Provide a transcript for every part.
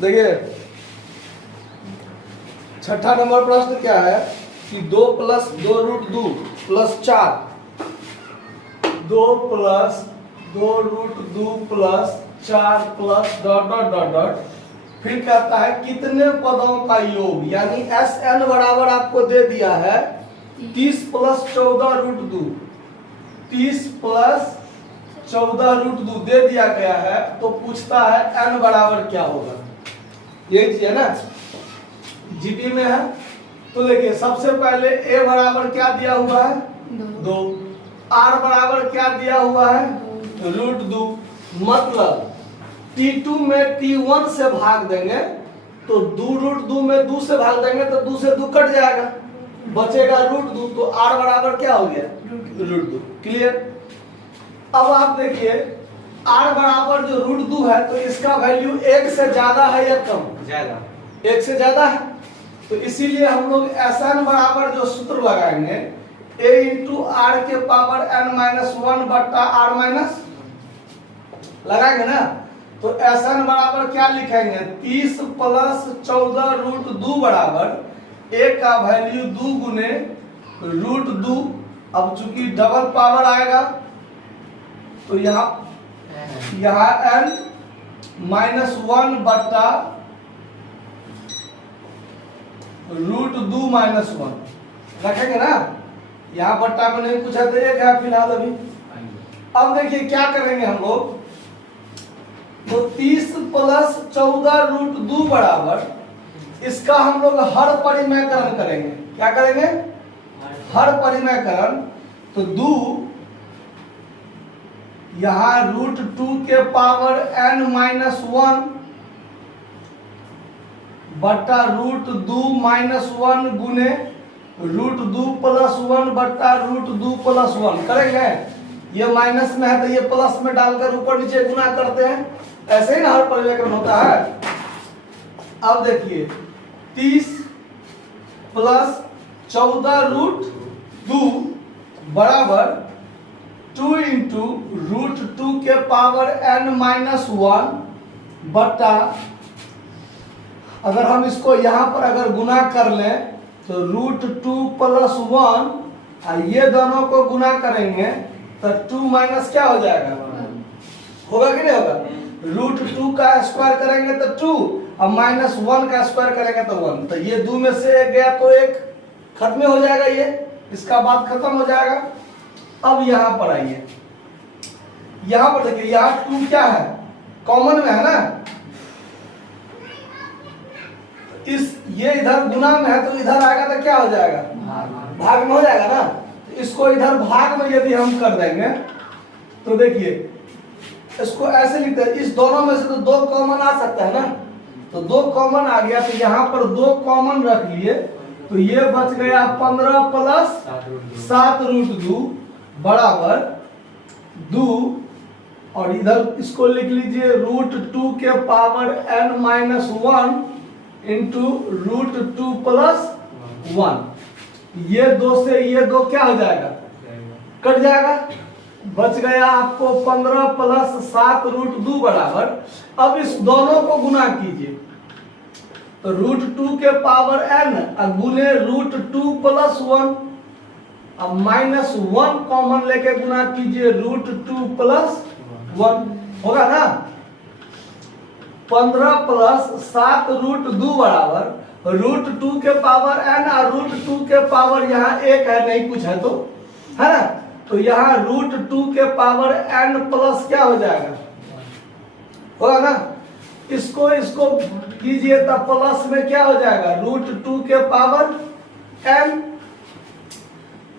देखिए छठा नंबर प्रश्न क्या है कि 2 + 2√2 + 4 2 + 2√2 + 4 + ... फिर कहता है कितने पदों का योग, यानी Sn बराबर आपको दे दिया है 30 + 14√2 30 + 14√2 दे दिया गया है। तो पूछता है n बराबर क्या होगा, यही चीज है ना जीपी में है। तो देखिए सबसे पहले a बराबर क्या दिया हुआ है 2, r बराबर क्या दिया हुआ है √2, मतलब T2 में T1 से भाग देंगे तो 2√2 में 2 से भाग देंगे तो 2 से 2 कट जाएगा, बचेगा √2, तो r बराबर क्या हो गया √2। क्लियर। अब आप देखिए r बराबर जो √2 है तो इसका वैल्यू 1 से ज्यादा है या कम, ज्यादा, 1 से ज्यादा है। तो इसीलिए हम लोग Sn बराबर जो सूत्र लगाएंगे a × r के पावर n-1 बट्टा r- लगाएंगे ना, तो Sn बराबर क्या लिखेंगे 30 + 14√2 बराबर a का वैल्यू 2 गुने √2। अब चूंकि डबल पावर आएगा तो यहाँ n-1 बट्टा √2 - 1 रखेंगे ना, यहाँ बट्टा में नहीं पूछा तो एक है फिलहाल अभी। अब देखिए क्या करेंगे हम लोग, तो 30 + 14√2 बराबर इसका हम लोग हर परिमेयकरण करेंगे। क्या करेंगे हर परिमेयकरण, तो 2 यहाँ √2 के पावर n-1 बट्टा √2 - 1 गुने √2 + 1 बट्टा √2 + 1 करेंगे। ये माइनस में है तो ये प्लस में डालकर ऊपर नीचे गुना करते हैं, ऐसे ही ना हर परिमेयकरण होता है। अब देखिए 30 + 14√2 बराबर 2 × √2 के पावर n-1 बट्टा, अगर हम इसको यहाँ पर अगर गुना कर लें तो √2 + 1 और ये दोनों को गुना करेंगे तो 2 - क्या हो जाएगा, होगा कि नहीं होगा, √2 का स्क्वायर करेंगे तो 2 और -1 का स्क्वायर करेंगे तो 1, तो ये 2 में से एक गया तो एक खत्म हो जाएगा, ये इसका बाद खत्म हो जाएगा। अब यहाँ पर आइए, यहाँ पर देखिए यहाँ 2 क्या है कॉमन में है ना, इस ये इधर गुना में है तो इधर आएगा तो क्या हो जाएगा भाग में हो जाएगा ना। तो इसको इधर भाग में यदि हम कर देंगे तो देखिए इसको ऐसे लिखते हैं, इस दोनों में से तो 2 कॉमन आ सकता है ना, तो 2 कॉमन आ गया तो यहाँ पर 2 कॉमन रख लिए तो ये बच गया 15 + 7√2 बराबर 2, और इधर इसको लिख लीजिए √2 के पावर n-1 इंटू √2 + 1। ये 2 से ये 2 क्या हो जाएगा कट जाएगा, बच गया आपको 15 + 7√2 बराबर, अब इस दोनों को गुना कीजिए तो √2 के पावर n गुने √2 + 1, अब -1 कॉमन लेके गुना कीजिए √2 + 1 होगा ना। 15 + 7√2 बराबर √2 के पावर n और √2 के पावर यहाँ 1 है, नहीं कुछ है तो है ना, तो यहाँ √2 के पावर n प्लस क्या हो जाएगा होगा ना, इसको कीजिए तब प्लस में क्या हो जाएगा √2 के पावर n,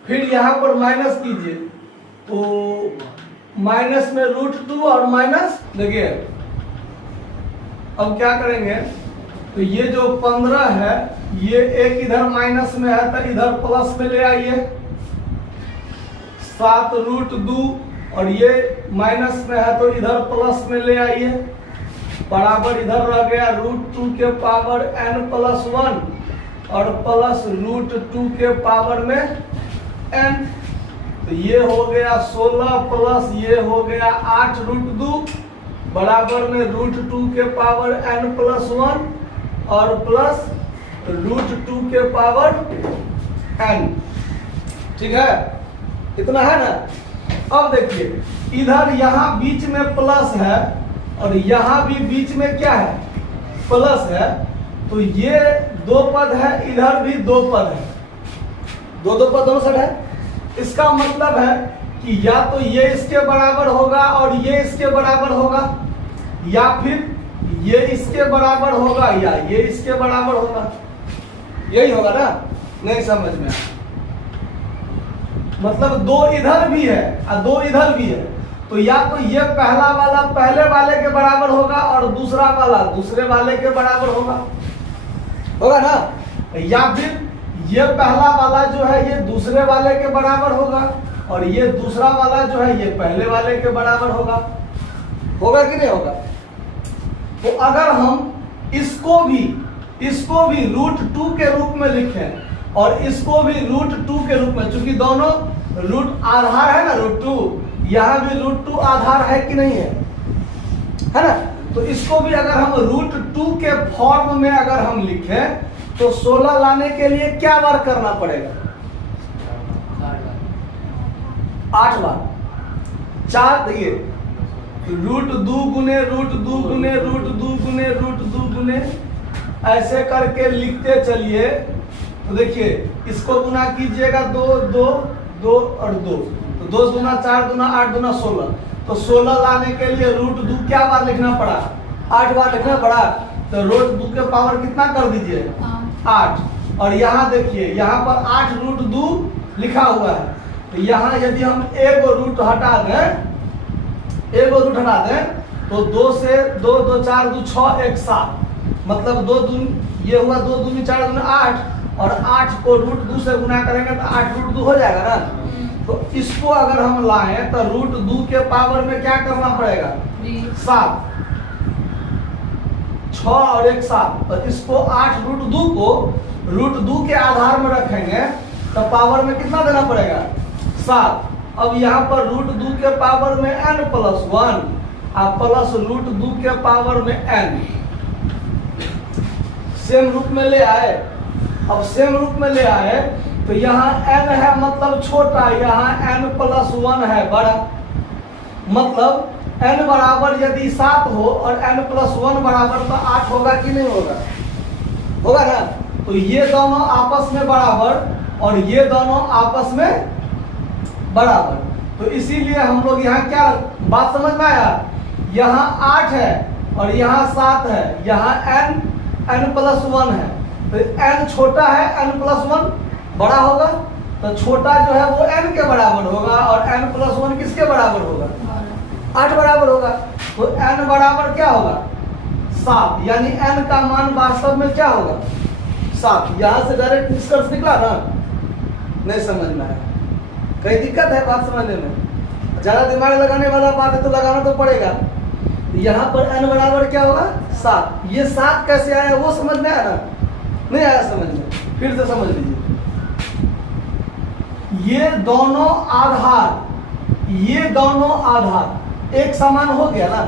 फिर यहाँ पर माइनस कीजिए तो माइनस में √2 और माइनस, देखिए अब क्या करेंगे तो ये जो 15 है ये एक इधर माइनस में है तो इधर प्लस में ले आइए, 7√2 और ये माइनस में है तो इधर प्लस में ले आइए, बराबर इधर रह गया √2 के पावर n+1 और प्लस √2 के पावर में n, तो ये हो गया 16 प्लस ये हो गया 8√2 बराबर में √2 के पावर n प्लस 1 और प्लस √2 के पावर n। ठीक है, इतना है ना। अब देखिए इधर यहाँ बीच में प्लस है और यहाँ भी बीच में क्या है, प्लस है। तो ये दो पद है, इधर भी दो पद है, दो पद दोनों साइड है। इसका मतलब है कि या तो ये इसके बराबर होगा और ये इसके बराबर होगा, या फिर ये इसके बराबर होगा या ये इसके बराबर होगा। यही होगा ना, नहीं समझ में आया? मतलब दो इधर भी है और दो इधर भी है, तो या तो ये पहला वाला पहले वाले के बराबर होगा और दूसरा वाला दूसरे वाले के बराबर होगा ना, या फिर ये पहला वाला जो है ये दूसरे वाले के बराबर होगा और ये दूसरा वाला जो है ये पहले वाले के बराबर होगा कि नहीं होगा? तो अगर हम इसको भी √2 के रूप में लिखें और इसको भी √2 के रूप में, चूंकि दोनों रूट आधार है ना √2, यहाँ भी √2 आधार है कि नहीं है ना? तो इसको भी अगर हम √2 के फॉर्म में अगर हम लिखें तो 16 लाने के लिए क्या बार करना पड़ेगा? 8 बार। 4 देखिए √2 गुने √2 गुने √2 गुने √2 गुने ऐसे करके लिखते चलिए। तो देखिए इसको गुना कीजिएगा 2 2 2 और 2, तो 2 गुना 4 गुना 8 गुना 16। तो 16 लाने के लिए √2 क्या बार लिखना पड़ा? 8 बार लिखना पड़ा। तो √2 के पावर कितना कर दीजिए? 8। और यहाँ देखिए यहाँ पर 8 √2 लिखा हुआ है। तो यहाँ यदि हम एगो रूट हटा दें तो 2 से 2 2 4 2 6 1 7, मतलब 2 दूनी ये हुआ 2 दूनी 4 दूनी 8, और 8 को √2 से गुना करेंगे तो 8 √2 हो जाएगा ना। तो इसको अगर हम लाएं तो √2 के पावर में क्या करना पड़ेगा? 7, 6 और 1 7। तो इसको 8 √2 को √2 के आधार में रखेंगे तो पावर में कितना देना पड़ेगा? 7। अब यहाँ पर √2 के पावर में n प्लस 1 और प्लस √2 के पावर में n सेम रूप में ले आए। अब सेम रूप में ले आए तो यहाँ n है मतलब छोटा, यहाँ n प्लस 1 है बड़ा। मतलब n बराबर यदि 7 हो और n प्लस 1 बराबर तो 8 होगा कि नहीं होगा? होगा ना। तो ये दोनों आपस में बराबर और ये दोनों आपस में बराबर। तो इसीलिए हम लोग यहाँ क्या बात समझ में आया? यहाँ 8 है और यहाँ 7 है, यहाँ n प्लस 1 है। तो n छोटा है, n प्लस 1 बड़ा होगा। तो छोटा जो है वो n के बराबर होगा और n प्लस 1 किसके बराबर होगा? 8 बराबर होगा। तो n बराबर क्या होगा? 7। यानी n का मान वास्तव में क्या होगा? 7। यहाँ से डायरेक्ट निष्कर्ष निकला ना? नहीं समझ में आया? कई दिक्कत है बात समझने में? ज्यादा दिमाग लगाने वाला बात है तो लगाना तो पड़ेगा। यहाँ पर n बराबर क्या होगा? 7। ये 7 कैसे आया वो समझ में आया ना? नहीं आया समझ में? फिर से समझ लीजिए। ये दोनों आधार एक समान हो गया ना।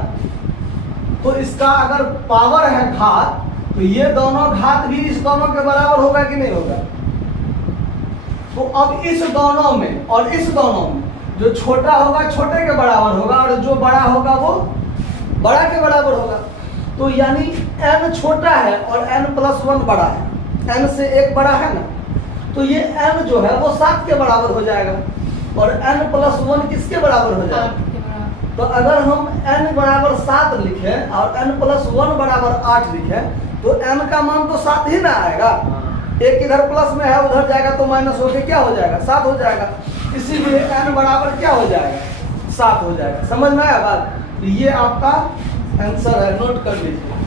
तो इसका अगर पावर है घात, तो ये दोनों घात भी इस दोनों के बराबर होगा कि नहीं होगा? तो अब इस दोनों में और इस दोनों में जो छोटा होगा छोटे के बराबर होगा और जो बड़ा होगा वो बड़ा के बराबर होगा। तो यानी n छोटा है और n प्लस 1 बड़ा है, n से 1 बड़ा है ना। तो ये n जो है वो 7 के बराबर हो जाएगा और n प्लस 1 किसके बराबर हो जाएगा? तो अगर हम n बराबर 7 लिखें और n प्लस 1 बराबर 8 लिखें तो n का मान तो 7 ही ना आएगा। एक इधर प्लस में है उधर जाएगा तो माइनस होके क्या हो जाएगा? 7 हो जाएगा। इसीलिए n बराबर क्या हो जाएगा? 7 हो जाएगा। समझ में आया बात? ये आपका आंसर है, नोट कर लीजिए।